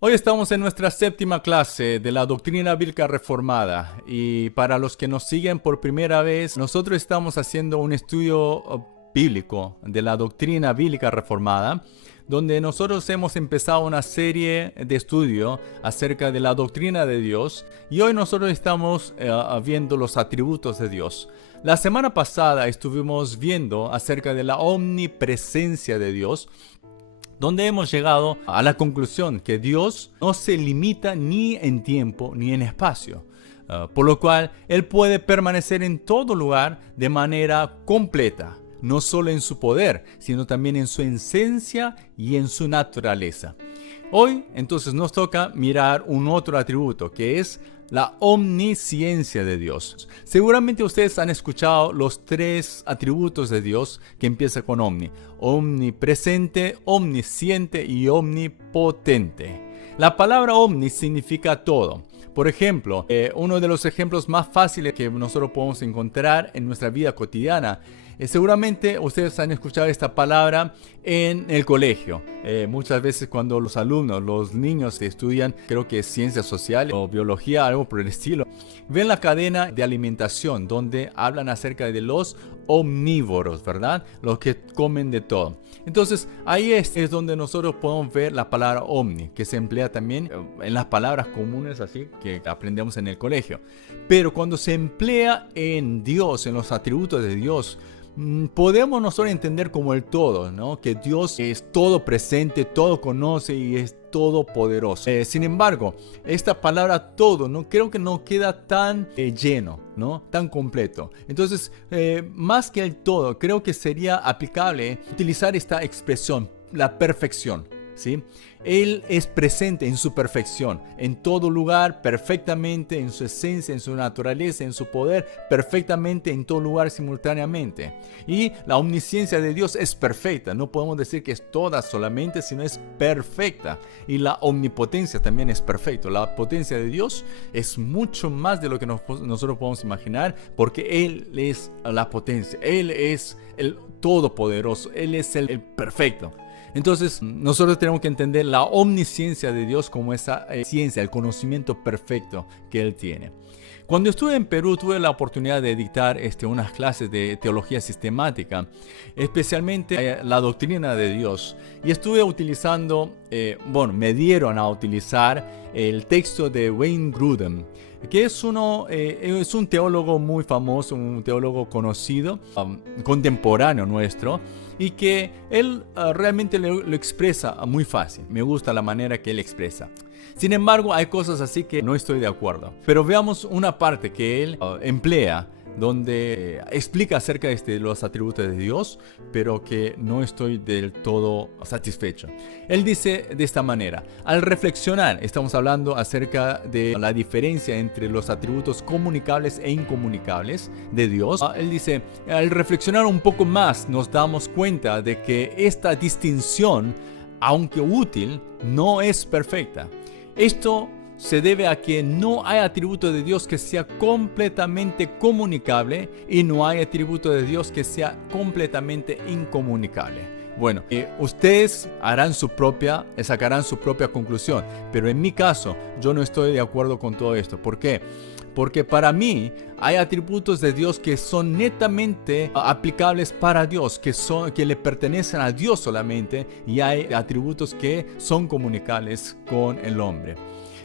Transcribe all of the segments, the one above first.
Hoy estamos en nuestra séptima clase de la doctrina bíblica reformada y para los que nos siguen por primera vez, nosotros estamos haciendo un estudio bíblico de la doctrina bíblica reformada, donde nosotros hemos empezado una serie de estudio acerca de la doctrina de Dios y hoy nosotros estamos viendo los atributos de Dios. La semana pasada estuvimos viendo acerca de la omnipresencia de Dios, donde hemos llegado a la conclusión que Dios no se limita ni en tiempo ni en espacio, por lo cual Él puede permanecer en todo lugar de manera completa, no solo en su poder, sino también en su esencia y en su naturaleza. Hoy entonces nos toca mirar un otro atributo que es la omnisciencia de Dios. Seguramente ustedes han escuchado los tres atributos de Dios que empiezan con omni: omnipresente, omnisciente y omnipotente. La palabra omni significa todo. Por ejemplo, uno de los ejemplos más fáciles que nosotros podemos encontrar en nuestra vida cotidiana, seguramente ustedes han escuchado esta palabra en el colegio. Muchas veces cuando los alumnos, los niños estudian, creo que ciencias sociales o biología, algo por el estilo, ven la cadena de alimentación donde hablan acerca de los omnívoros, ¿verdad? Los que comen de todo. Entonces ahí es donde nosotros podemos ver la palabra omni, que se emplea también en las palabras comunes así que aprendemos en el colegio. Pero cuando se emplea en Dios, en los atributos de Dios, podemos nosotros entender como el todo, ¿no? Que Dios es todo presente, todo conoce y es todopoderoso. Sin embargo, esta palabra todo, ¿no? Creo que no queda tan lleno, ¿no? Tan completo. Entonces, más que el todo, creo que sería aplicable utilizar esta expresión, la perfección, ¿sí? Él es presente en su perfección, en todo lugar, perfectamente, en su esencia, en su naturaleza, en su poder, perfectamente en todo lugar simultáneamente. Y la omnisciencia de Dios es perfecta, no podemos decir que es toda solamente, sino es perfecta. Y la omnipotencia también es perfecta. La potencia de Dios es mucho más de lo que nosotros podemos imaginar, porque Él es la potencia, Él es el todopoderoso, Él es el perfecto. Entonces, nosotros tenemos que entender la omnisciencia de Dios como esa ciencia, el conocimiento perfecto que Él tiene. Cuando estuve en Perú, tuve la oportunidad de dictar unas clases de teología sistemática, especialmente la doctrina de Dios. Y estuve utilizando, me dieron a utilizar el texto de Wayne Grudem, que es un teólogo muy famoso, un teólogo conocido, contemporáneo nuestro, y que él realmente lo expresa muy fácil. Me gusta la manera que él expresa. Sin embargo, hay cosas así que no estoy de acuerdo. Pero veamos una parte que él emplea, donde explica acerca de los atributos de Dios, pero que no estoy del todo satisfecho. Él dice de esta manera: al reflexionar, estamos hablando acerca de la diferencia entre los atributos comunicables e incomunicables de Dios. Él dice, al reflexionar un poco más, nos damos cuenta de que esta distinción, aunque útil, no es perfecta. Esto se debe a que no hay atributo de Dios que sea completamente comunicable y no hay atributo de Dios que sea completamente incomunicable. Bueno, ustedes sacarán su propia conclusión, pero en mi caso yo no estoy de acuerdo con todo esto. ¿Por qué? Porque para mí hay atributos de Dios que son netamente aplicables para Dios, que le pertenecen a Dios solamente, y hay atributos que son comunicables con el hombre.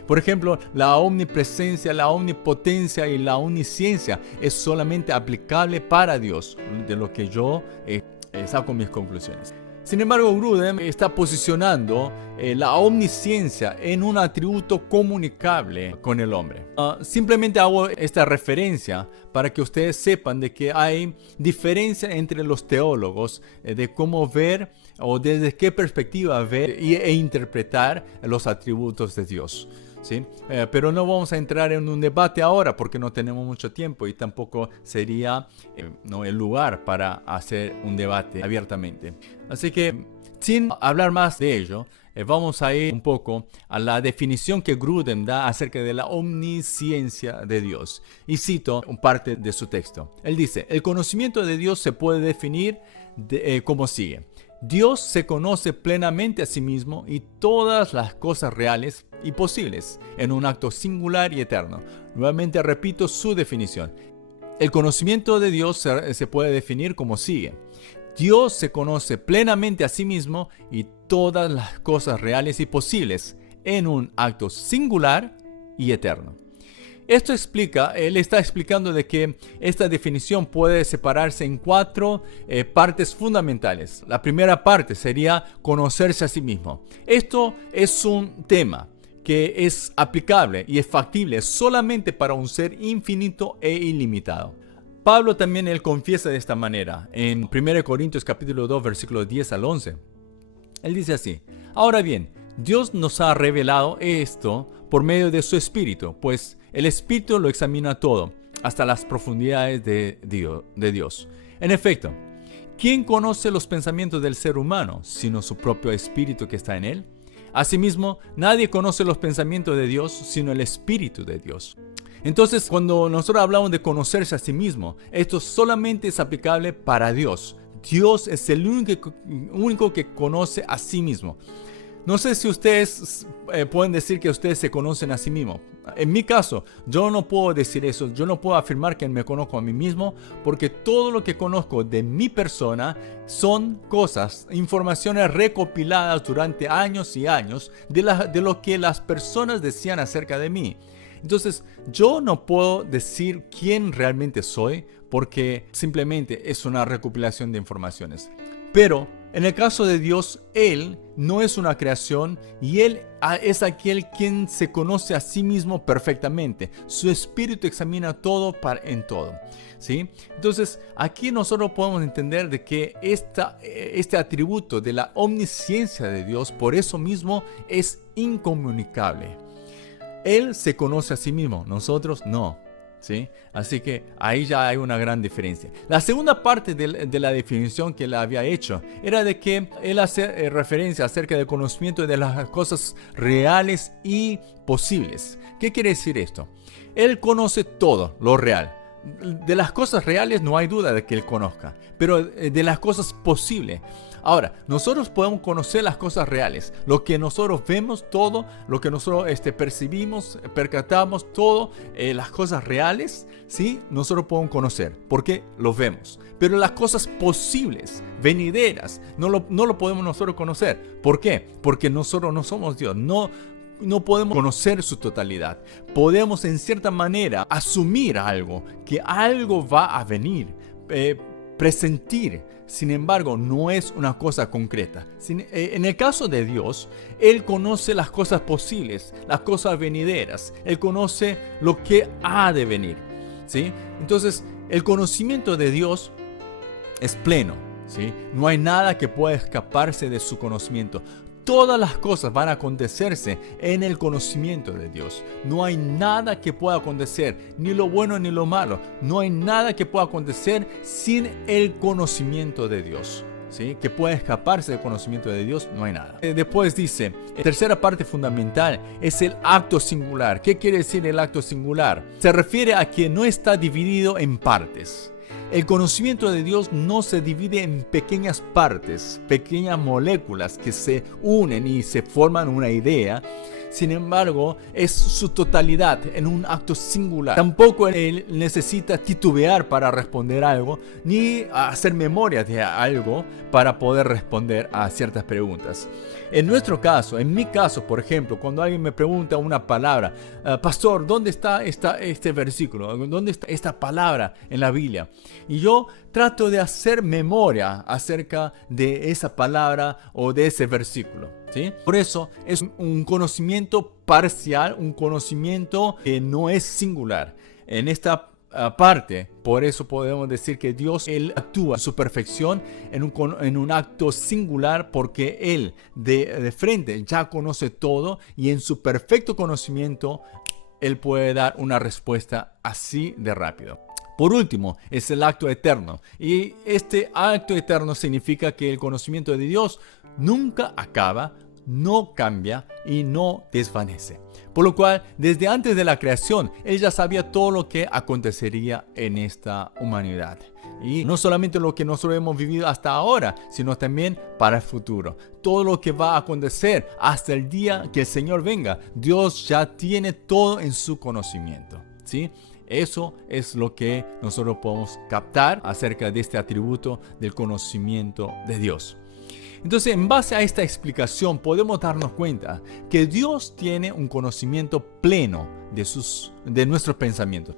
Por ejemplo, la omnipresencia, la omnipotencia y la omnisciencia es solamente aplicable para Dios, de lo que yo saco mis conclusiones. Sin embargo, Grudem está posicionando la omnisciencia en un atributo comunicable con el hombre. Simplemente hago esta referencia para que ustedes sepan de que hay diferencia entre los teólogos de cómo ver o desde qué perspectiva ver e interpretar los atributos de Dios. ¿Sí? Pero no vamos a entrar en un debate ahora porque no tenemos mucho tiempo y tampoco sería el lugar para hacer un debate abiertamente. Así que, sin hablar más de ello, vamos a ir un poco a la definición que Grudem da acerca de la omnisciencia de Dios. Y cito parte de su texto. Él dice: el conocimiento de Dios se puede definir como sigue. Dios se conoce plenamente a sí mismo y todas las cosas reales y posibles en un acto singular y eterno. Nuevamente repito su definición. El conocimiento de Dios se puede definir como sigue. Dios se conoce plenamente a sí mismo y todas las cosas reales y posibles en un acto singular y eterno. Esto él está explicando de que esta definición puede separarse en cuatro partes fundamentales. La primera parte sería conocerse a sí mismo. Esto es un tema que es aplicable y es factible solamente para un ser infinito e ilimitado. Pablo también él confiesa de esta manera en 1 Corintios capítulo 2 versículos 10 al 11. Él dice así: ahora bien, Dios nos ha revelado esto por medio de su Espíritu, pues el Espíritu lo examina todo, hasta las profundidades de Dios. En efecto, ¿quién conoce los pensamientos del ser humano, sino su propio Espíritu que está en él? Asimismo, nadie conoce los pensamientos de Dios, sino el Espíritu de Dios. Entonces, cuando nosotros hablamos de conocerse a sí mismo, esto solamente es aplicable para Dios. Dios es el único que conoce a sí mismo. No sé si ustedes pueden decir que ustedes se conocen a sí mismos. En mi caso, yo no puedo decir eso. Yo no puedo afirmar que me conozco a mí mismo, porque todo lo que conozco de mi persona son cosas, informaciones recopiladas durante años y años de lo que las personas decían acerca de mí. Entonces, yo no puedo decir quién realmente soy, porque simplemente es una recopilación de informaciones. Pero en el caso de Dios, Él no es una creación y Él es aquel quien se conoce a sí mismo perfectamente. Su Espíritu examina todo en todo, ¿sí? Entonces, aquí nosotros podemos entender de que este atributo de la omnisciencia de Dios, por eso mismo, es incomunicable. Él se conoce a sí mismo, nosotros no. ¿Sí? Así que ahí ya hay una gran diferencia. La segunda parte de la definición que él había hecho era de que él hace referencia acerca del conocimiento de las cosas reales y posibles. ¿Qué quiere decir esto? Él conoce todo lo real. De las cosas reales no hay duda de que él conozca, pero de las cosas posibles. Ahora, nosotros podemos conocer las cosas reales, lo que nosotros vemos, todo, lo que nosotros percibimos, percatamos, todo, las cosas reales, ¿sí? Nosotros podemos conocer, porque lo vemos. Pero las cosas posibles, venideras, no lo podemos nosotros conocer. ¿Por qué? Porque nosotros no somos Dios, no podemos conocer su totalidad. Podemos en cierta manera asumir algo, que algo va a venir, presentir. Sin embargo, no es una cosa concreta. En el caso de Dios, Él conoce las cosas posibles, las cosas venideras. Él conoce lo que ha de venir, ¿sí? Entonces, el conocimiento de Dios es pleno, ¿sí? No hay nada que pueda escaparse de su conocimiento. Todas las cosas van a acontecerse en el conocimiento de Dios. No hay nada que pueda acontecer, ni lo bueno ni lo malo. No hay nada que pueda acontecer sin el conocimiento de Dios, ¿sí? Que pueda escaparse del conocimiento de Dios, no hay nada. Después dice, tercera parte fundamental es el acto singular. ¿Qué quiere decir el acto singular? Se refiere a que no está dividido en partes. El conocimiento de Dios no se divide en pequeñas partes, pequeñas moléculas que se unen y se forman una idea. Sin embargo, es su totalidad en un acto singular. Tampoco él necesita titubear para responder algo, ni hacer memoria de algo para poder responder a ciertas preguntas. En nuestro caso, en mi caso, por ejemplo, cuando alguien me pregunta una palabra, pastor, ¿dónde está este versículo? ¿Dónde está esta palabra en la Biblia? Y yo trato de hacer memoria acerca de esa palabra o de ese versículo, ¿sí? Por eso es un conocimiento parcial, un conocimiento que no es singular. En esta parte, por eso podemos decir que Dios, Él actúa en su perfección en un acto singular, porque Él de frente ya conoce todo y en su perfecto conocimiento Él puede dar una respuesta así de rápido. Por último, es el acto eterno. Y este acto eterno significa que el conocimiento de Dios nunca acaba, no cambia y no desvanece. Por lo cual, desde antes de la creación, Él ya sabía todo lo que acontecería en esta humanidad. Y no solamente lo que nosotros hemos vivido hasta ahora, sino también para el futuro. Todo lo que va a acontecer hasta el día que el Señor venga, Dios ya tiene todo en su conocimiento, ¿sí? Eso es lo que nosotros podemos captar acerca de este atributo del conocimiento de Dios. Entonces, en base a esta explicación, podemos darnos cuenta que Dios tiene un conocimiento pleno de nuestros pensamientos.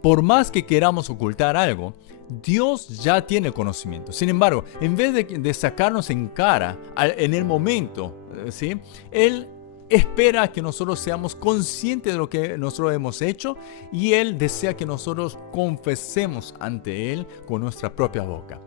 Por más que queramos ocultar algo, Dios ya tiene conocimiento. Sin embargo, en vez de sacarnos en cara en el momento, ¿sí? Él espera que nosotros seamos conscientes de lo que nosotros hemos hecho, y Él desea que nosotros confesemos ante Él con nuestra propia boca.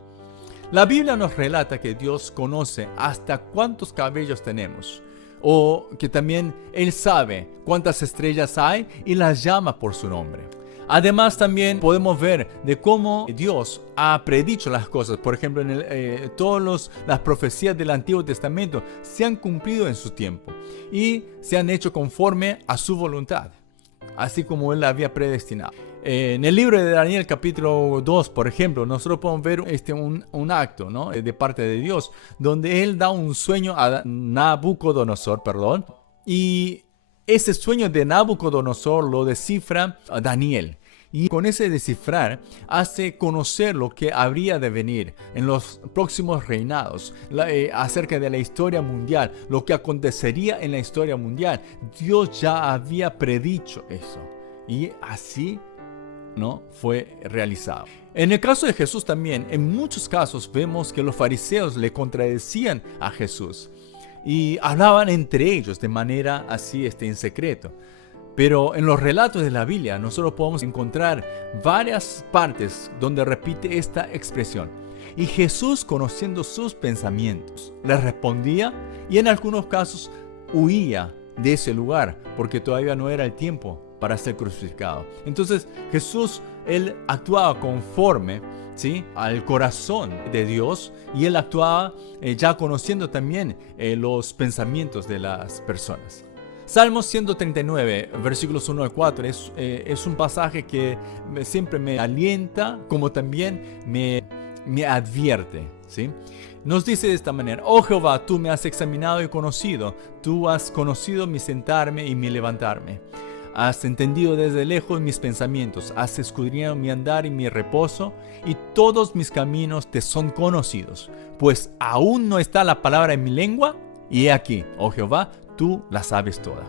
La Biblia nos relata que Dios conoce hasta cuántos cabellos tenemos, o que también Él sabe cuántas estrellas hay y las llama por su nombre. Además, también podemos ver de cómo Dios ha predicho las cosas. Por ejemplo, todas las profecías del Antiguo Testamento se han cumplido en su tiempo y se han hecho conforme a su voluntad, así como Él la había predestinado. En el libro de Daniel capítulo 2, por ejemplo, nosotros podemos ver un acto, ¿no?, de parte de Dios, donde Él da un sueño a Nabucodonosor, y ese sueño de Nabucodonosor lo descifra Daniel. Y con ese descifrar hace conocer lo que habría de venir en los próximos reinados, acerca de la historia mundial, lo que acontecería en la historia mundial. Dios ya había predicho eso, y así no fue realizado. En el caso de Jesús también, en muchos casos vemos que los fariseos le contradecían a Jesús y hablaban entre ellos de manera así en secreto. Pero en los relatos de la Biblia nosotros podemos encontrar varias partes donde repite esta expresión. Y Jesús, conociendo sus pensamientos, les respondía, y en algunos casos huía de ese lugar porque todavía no era el tiempo para ser crucificado. Entonces Jesús, Él actuaba conforme, ¿sí?, al corazón de Dios, y Él actuaba ya conociendo también los pensamientos de las personas. Salmos 139, versículos 1 al 4, es un pasaje que siempre me alienta, como también me advierte, ¿sí? Nos dice de esta manera: oh Jehová, tú me has examinado y conocido, tú has conocido mi sentarme y mi levantarme. Has entendido desde lejos mis pensamientos, has escudriñado mi andar y mi reposo, y todos mis caminos te son conocidos. Pues aún no está la palabra en mi lengua, y he aquí, oh Jehová, tú la sabes toda.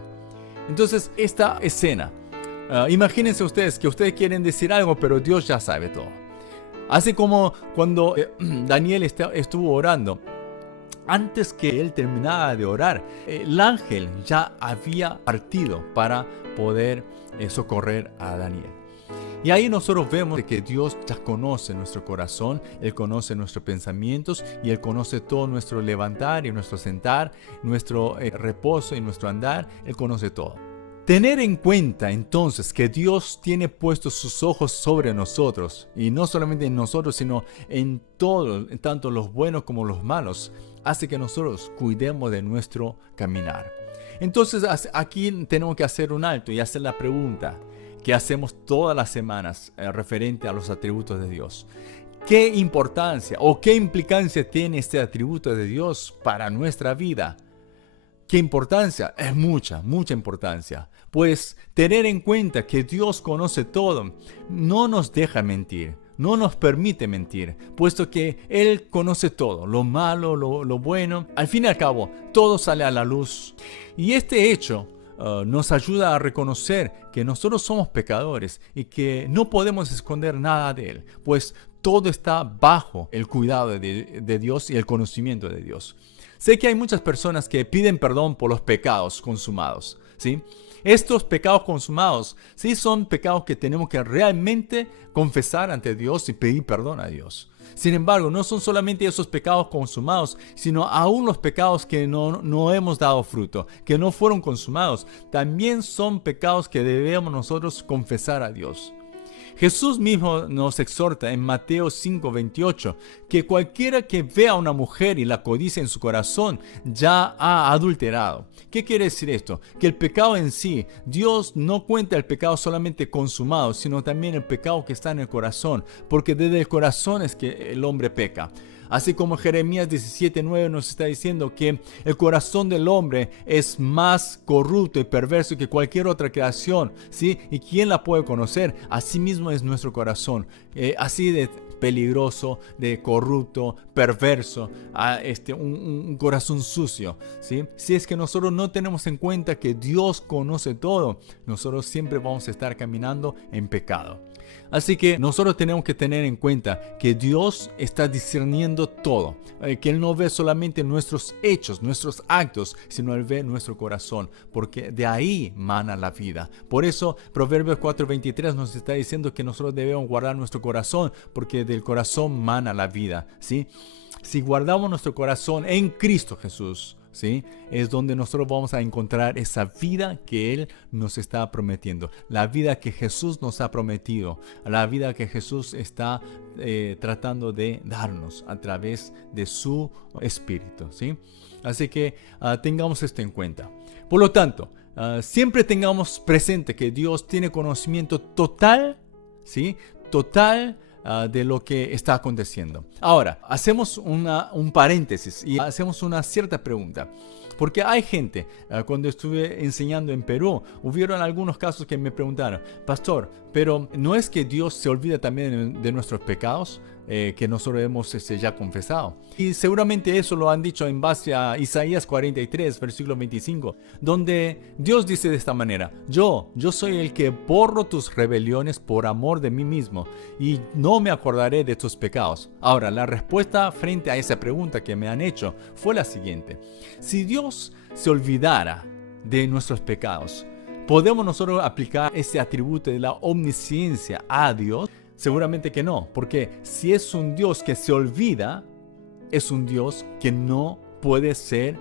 Entonces, esta escena, imagínense ustedes que ustedes quieren decir algo, pero Dios ya sabe todo. Así como cuando Daniel estuvo orando, antes que él terminara de orar, el ángel ya había partido para poder socorrer a Daniel. Y ahí nosotros vemos que Dios ya conoce nuestro corazón, Él conoce nuestros pensamientos, y Él conoce todo nuestro levantar y nuestro sentar, nuestro reposo y nuestro andar. Él conoce todo. Tener en cuenta entonces que Dios tiene puestos sus ojos sobre nosotros, y no solamente en nosotros, sino en todos, tanto los buenos como los malos, hace que nosotros cuidemos de nuestro caminar. Entonces aquí tenemos que hacer un alto y hacer la pregunta que hacemos todas las semanas referente a los atributos de Dios. ¿Qué importancia o qué implicancia tiene este atributo de Dios para nuestra vida? ¿Qué importancia? Es mucha importancia. Pues tener en cuenta que Dios conoce todo no nos deja mentir, no nos permite mentir, puesto que Él conoce todo, lo malo, lo bueno. Al fin y al cabo, todo sale a la luz. Y este hecho nos ayuda a reconocer que nosotros somos pecadores y que no podemos esconder nada de Él, pues todo está bajo el cuidado de Dios y el conocimiento de Dios. Sé que hay muchas personas que piden perdón por los pecados consumados, ¿sí? Estos pecados consumados sí son pecados que tenemos que realmente confesar ante Dios y pedir perdón a Dios. Sin embargo, no son solamente esos pecados consumados, sino aún los pecados que no hemos dado fruto, que no fueron consumados, también son pecados que debemos nosotros confesar a Dios. Jesús mismo nos exhorta en Mateo 5:28 que cualquiera que vea a una mujer y la codicia en su corazón ya ha adulterado. ¿Qué quiere decir esto? Que el pecado en sí, Dios no cuenta el pecado solamente consumado, sino también el pecado que está en el corazón, porque desde el corazón es que el hombre peca. Así como Jeremías 17:9 nos está diciendo que el corazón del hombre es más corrupto y perverso que cualquier otra creación, ¿sí? ¿Y quién la puede conocer? Así mismo es nuestro corazón, así de peligroso, de corrupto, perverso, un corazón sucio, ¿sí? Si es que nosotros no tenemos en cuenta que Dios conoce todo, nosotros siempre vamos a estar caminando en pecado. Así que nosotros tenemos que tener en cuenta que Dios está discerniendo todo, que Él no ve solamente nuestros hechos, nuestros actos, sino Él ve nuestro corazón, porque de ahí mana la vida. Por eso Proverbios 4:23 nos está diciendo que nosotros debemos guardar nuestro corazón, porque del corazón mana la vida, ¿sí? Si guardamos nuestro corazón en Cristo Jesús, ¿sí? Es donde nosotros vamos a encontrar esa vida que Él nos está prometiendo, la vida que Jesús nos ha prometido, la vida que Jesús está tratando de darnos a través de su Espíritu, ¿sí? Así que tengamos esto en cuenta. Por lo tanto, siempre tengamos presente que Dios tiene conocimiento total, ¿sí? Total de lo que está aconteciendo. Ahora, hacemos un paréntesis y hacemos una cierta pregunta. Porque hay gente, cuando estuve enseñando en Perú, hubieron algunos casos que me preguntaron, pastor, pero ¿no es que Dios se olvida también de nuestros pecados? Que nosotros hemos ya confesado. Y seguramente eso lo han dicho en base a Isaías 43, versículo 25, donde Dios dice de esta manera: yo soy el que borro tus rebeliones por amor de mí mismo, y no me acordaré de tus pecados. Ahora, la respuesta frente a esa pregunta que me han hecho fue la siguiente: si Dios se olvidara de nuestros pecados, ¿podemos nosotros aplicar ese atributo de la omnisciencia a Dios? Seguramente que no, porque si es un Dios que se olvida, es un Dios que no puede ser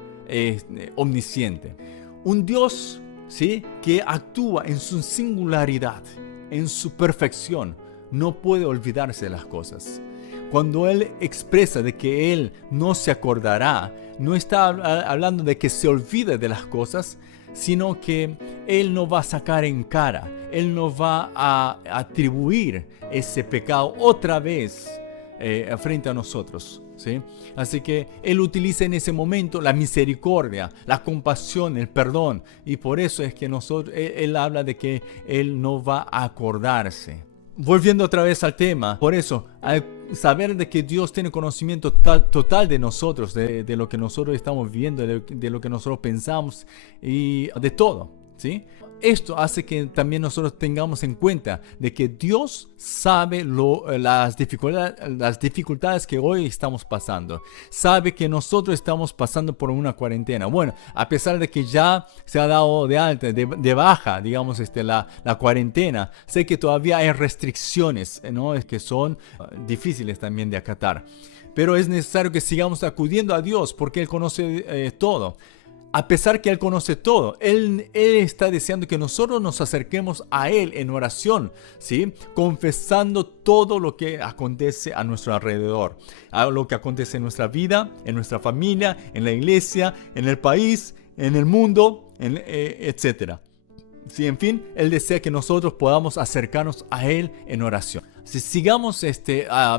omnisciente. Un Dios, ¿sí?, que actúa en su singularidad, en su perfección, no puede olvidarse de las cosas. Cuando Él expresa de que Él no se acordará, no está hablando de que se olvide de las cosas, sino que Él no va a sacar en cara, Él no va a atribuir ese pecado otra vez frente a nosotros, ¿sí? Así que Él utiliza en ese momento la misericordia, la compasión, el perdón, y por eso es que Él habla de que Él no va a acordarse. Volviendo otra vez al tema, por eso, al saber de que Dios tiene conocimiento total de nosotros, de lo que nosotros estamos viviendo, de lo que nosotros pensamos y de todo, ¿sí? Esto hace que también nosotros tengamos en cuenta de que Dios sabe las dificultades que hoy estamos pasando. Sabe que nosotros estamos pasando por una cuarentena. Bueno, a pesar de que ya se ha dado de alta, de baja, digamos, la cuarentena, sé que todavía hay restricciones, ¿no?, que son difíciles también de acatar. Pero es necesario que sigamos acudiendo a Dios porque Él conoce todo. A pesar que Él conoce todo, Él está deseando que nosotros nos acerquemos a Él en oración, ¿sí?, confesando todo lo que acontece a nuestro alrededor, a lo que acontece en nuestra vida, en nuestra familia, en la iglesia, en el país, en el mundo, etc. Sí, en fin, Él desea que nosotros podamos acercarnos a Él en oración. Si sigamos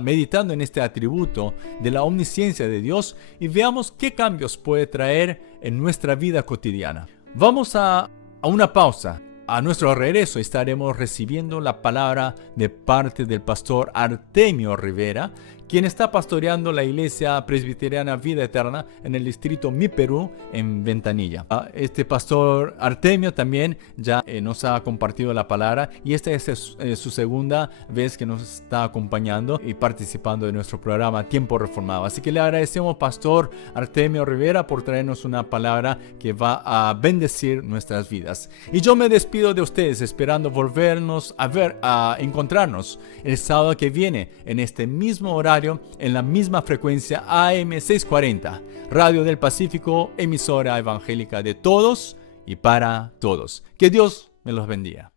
meditando en este atributo de la omnisciencia de Dios y veamos qué cambios puede traer en nuestra vida cotidiana. Vamos a una pausa. A nuestro regreso estaremos recibiendo la palabra de parte del pastor Artemio Rivera, quien está pastoreando la iglesia presbiteriana Vida Eterna en el distrito Mi Perú, en Ventanilla. Este pastor Artemio también ya nos ha compartido la palabra y esta es su segunda vez que nos está acompañando y participando de nuestro programa Tiempo Reformado. Así que le agradecemos, pastor Artemio Rivera, por traernos una palabra que va a bendecir nuestras vidas. Y yo me despido de ustedes esperando volvernos a encontrarnos el sábado que viene en este mismo horario, en la misma frecuencia AM 640, Radio del Pacífico, emisora evangélica de todos y para todos. Que Dios me los bendiga.